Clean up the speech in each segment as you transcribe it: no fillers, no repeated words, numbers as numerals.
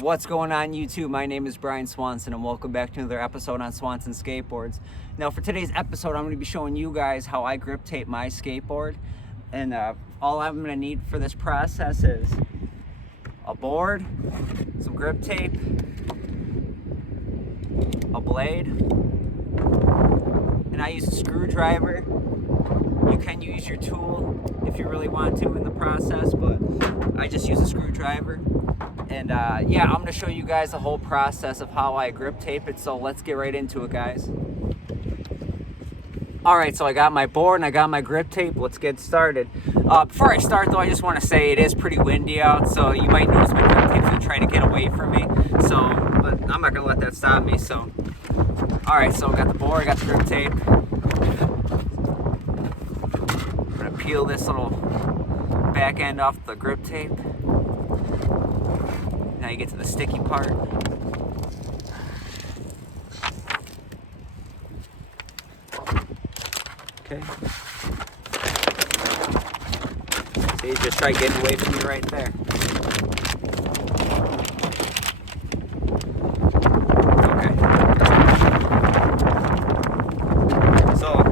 What's going on YouTube? My name is Brian Swanson and welcome back to another episode on Swanson Skateboards. Now for today's episode, I'm going to be showing you guys how I grip tape my skateboard. And all I'm going to need for this process is a board, some grip tape, a blade, and I use a screwdriver. You can use your tool if you really want to in the process, but I just use a screwdriver. And yeah, I'm gonna show you guys the whole process of how I grip tape it, so let's get right into it, guys. Alright, so I got my board and I got my grip tape. Let's get started. Before I start though, I just want to say it is pretty windy out, so you might notice my grip tape's gonna try to get away from me. But I'm not gonna let that stop me, so. Alright, so I got the board, I got the grip tape. I'm gonna peel this little back end off the grip tape. Now you get to the sticky part. Okay. See, just try getting away from me right there. Okay. So,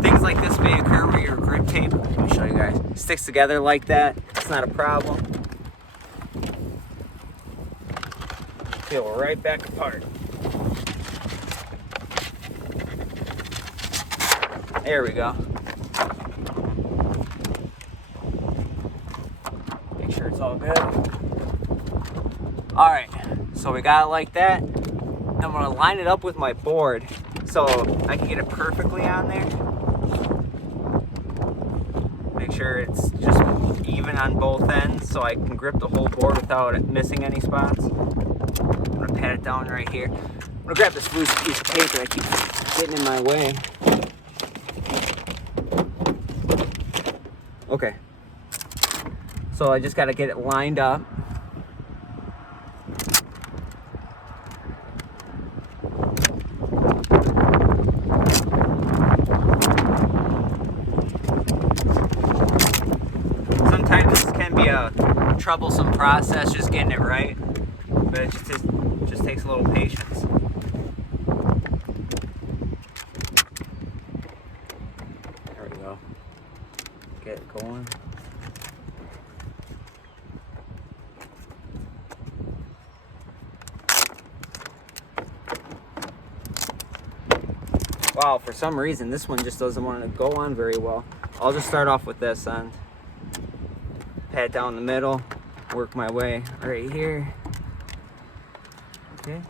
things like this may occur where your grip tape, let me show you guys, sticks together like that. It's not a problem. Peel right back apart. There we go. Make sure it's all good. Alright, so we got it like that. I'm gonna line it up with my board so I can get it perfectly on there. Make sure it's just even on both ends so I can grip the whole board without it missing any spots. I'm gonna pat it down right here. I'm gonna grab this loose piece of paper that keeps getting in my way. Okay. So I just gotta get it lined up. Sometimes this can be a troublesome process just getting it right. But it just takes a little patience. There we go. Get it going. Wow, for some reason this one just doesn't want to go on very well. I'll just start off with this end. Pat it down the middle, work my way right here. Okay.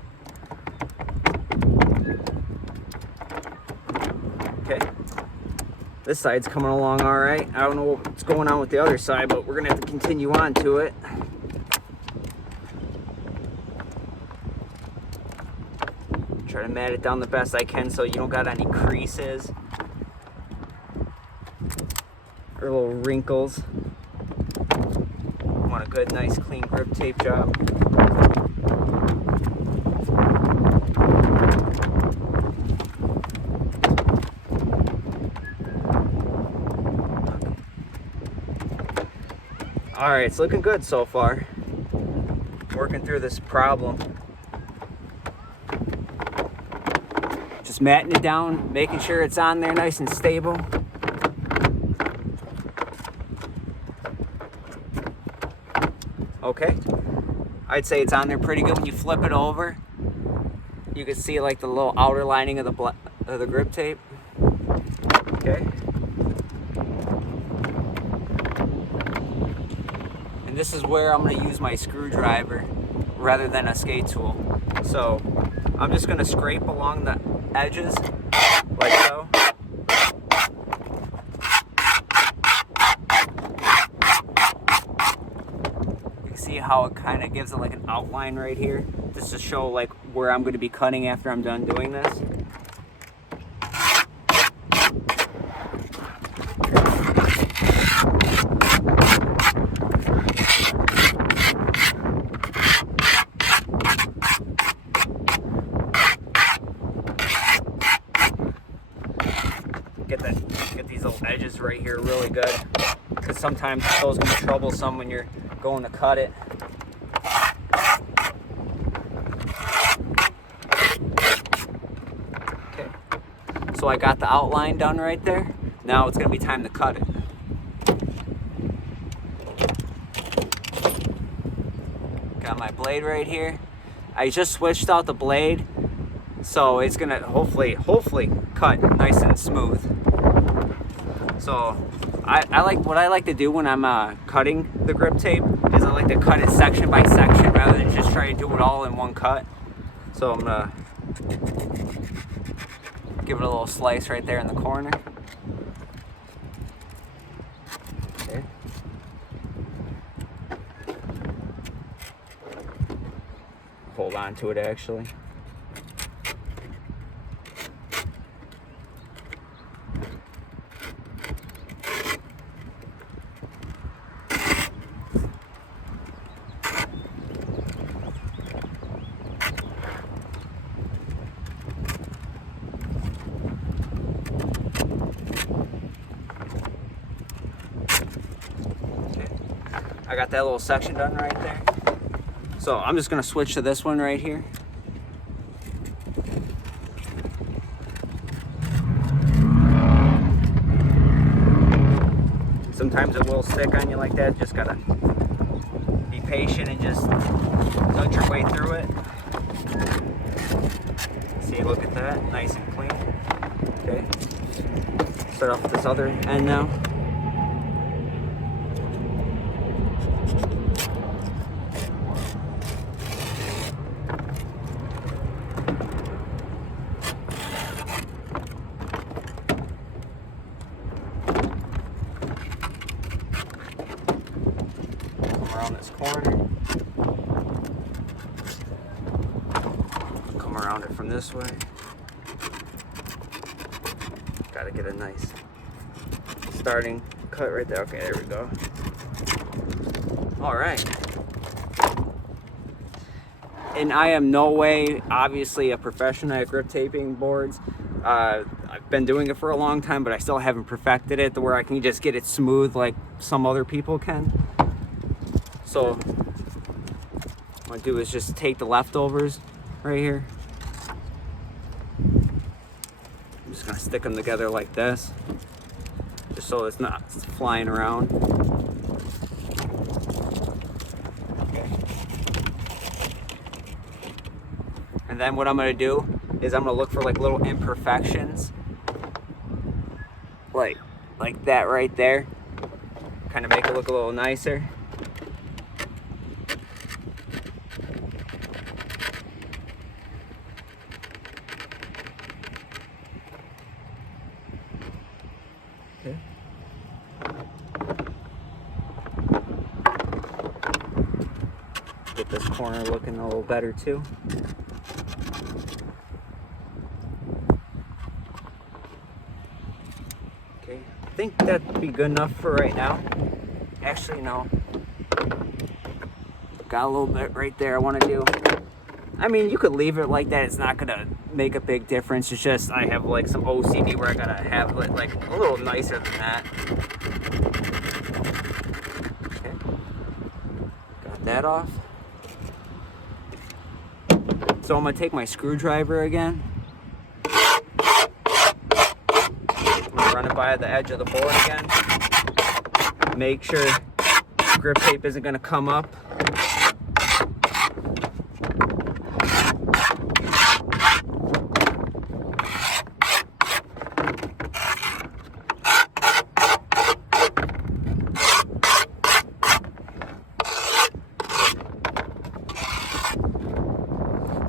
Okay. This side's coming along all right. I don't know what's going on with the other side, but we're gonna have to continue on to it. Try to mat it down the best I can so you don't got any creases or little wrinkles. Want a good, nice, clean grip tape job. Alright, it's looking good so far. Working through this problem. Just matting it down, making sure it's on there nice and stable. Okay. I'd say it's on there pretty good. When you flip it over, you can see like the little outer lining of the grip tape. Okay. And this is where I'm going to use my screwdriver rather than a skate tool. So I'm just going to scrape along the edges like so. You can see how it kind of gives it like an outline right here, just to show like where I'm going to be cutting after I'm done doing this. Get these little edges right here really good, because sometimes those can be troublesome when you're going to cut it. So I got the outline done right there. Now it's gonna be time to cut it. Got my blade right here. I just switched out the blade, so it's gonna hopefully cut nice and smooth. So what I like to do when I'm cutting the grip tape is I like to cut it section by section rather than just try to do it all in one cut. So I'm gonna give it a little slice right there in the corner. Okay. Hold on to it actually. I got that little section done right there. So I'm just gonna switch to this one right here. Sometimes it will stick on you like that. Just gotta be patient and just nudge your way through it. See, look at that, nice and clean. Okay, start off with this other end now. Around this corner, come around it from this way. Gotta get a nice starting cut right there. Okay, there we go. All right. And I am no way, obviously, a professional at grip taping boards. I've been doing it for a long time, but I still haven't perfected it to where I can just get it smooth like some other people can. So what I'm gonna do is just take the leftovers right here. I'm just gonna stick them together like this, just so it's not flying around. Okay. And then what I'm gonna do is I'm gonna look for like little imperfections, like that right there. Kind of make it look a little nicer. Okay. Get this corner looking a little better too. Okay, I think that'd be good enough for right now. Actually, no. Got a little bit right there I want to do. I mean, you could leave it like that. It's not gonna make a big difference. It's just I have like some OCD where I gotta have it like a little nicer than that. Okay. Got that off. So I'm gonna take my screwdriver again. I'm gonna run it by the edge of the board again. Make sure grip tape isn't gonna come up.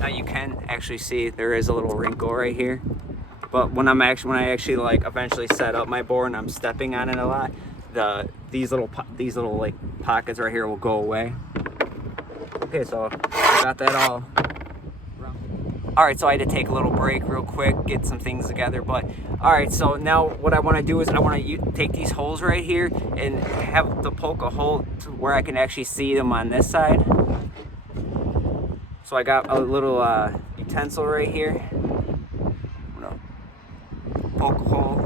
Now you can actually see there is a little wrinkle right here, but when I actually like eventually set up my board and I'm stepping on it a lot, these little like pockets right here will go away. Okay, so I got that all. All right, so I had to take a little break real quick, get some things together. But all right, so now what I want to do is I want to take these holes right here and have to poke a hole to where I can actually see them on this side. So I got a little utensil right here. I'm gonna poke a hole.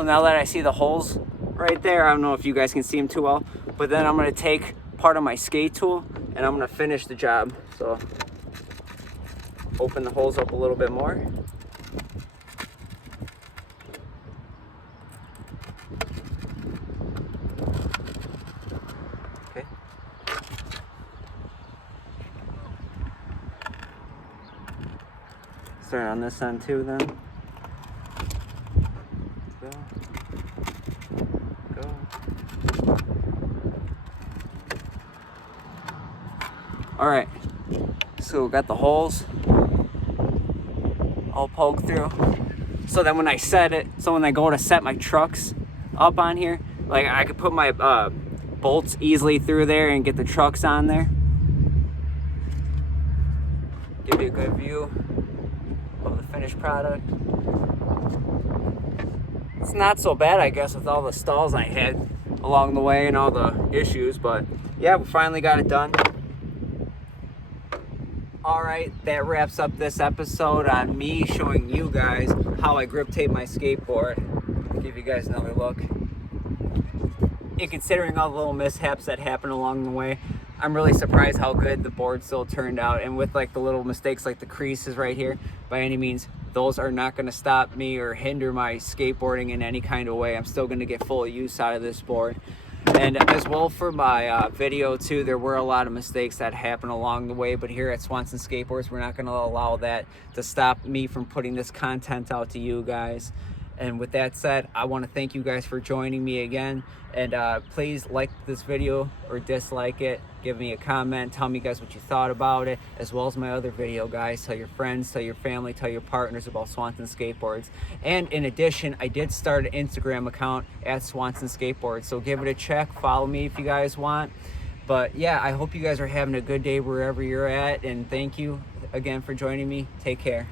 So now that I see the holes right there, I don't know if you guys can see them too well, but then I'm gonna take part of my skate tool and I'm gonna finish the job. So open the holes up a little bit more. Okay. Start on this end too then. Go. Go. All right, so we got the holes all poked through. So then when I set it, so when I go to set my trucks up on here, like I could put my bolts easily through there and get the trucks on there. Give you a good view of the finished product. It's not so bad, I guess, with all the stalls I had along the way and all the issues, but yeah, we finally got it done. All right, that wraps up this episode on me showing you guys how I grip tape my skateboard. Give you guys another look. And considering all the little mishaps that happened along the way, I'm really surprised how good the board still turned out. And with like the little mistakes like the creases right here, by any means, those are not gonna stop me or hinder my skateboarding in any kind of way. I'm still gonna get full use out of this board. And as well for my video too, there were a lot of mistakes that happened along the way, but here at Swanson Skateboards, we're not gonna allow that to stop me from putting this content out to you guys. And with that said, I want to thank you guys for joining me again. And please like this video or dislike it. Give me a comment. Tell me guys what you thought about it, as well as my other video, guys. Tell your friends, tell your family, tell your partners about Swanson Skateboards. And in addition, I did start an Instagram account at Swanson Skateboards. So give it a check. Follow me if you guys want. But yeah, I hope you guys are having a good day wherever you're at. And thank you again for joining me. Take care.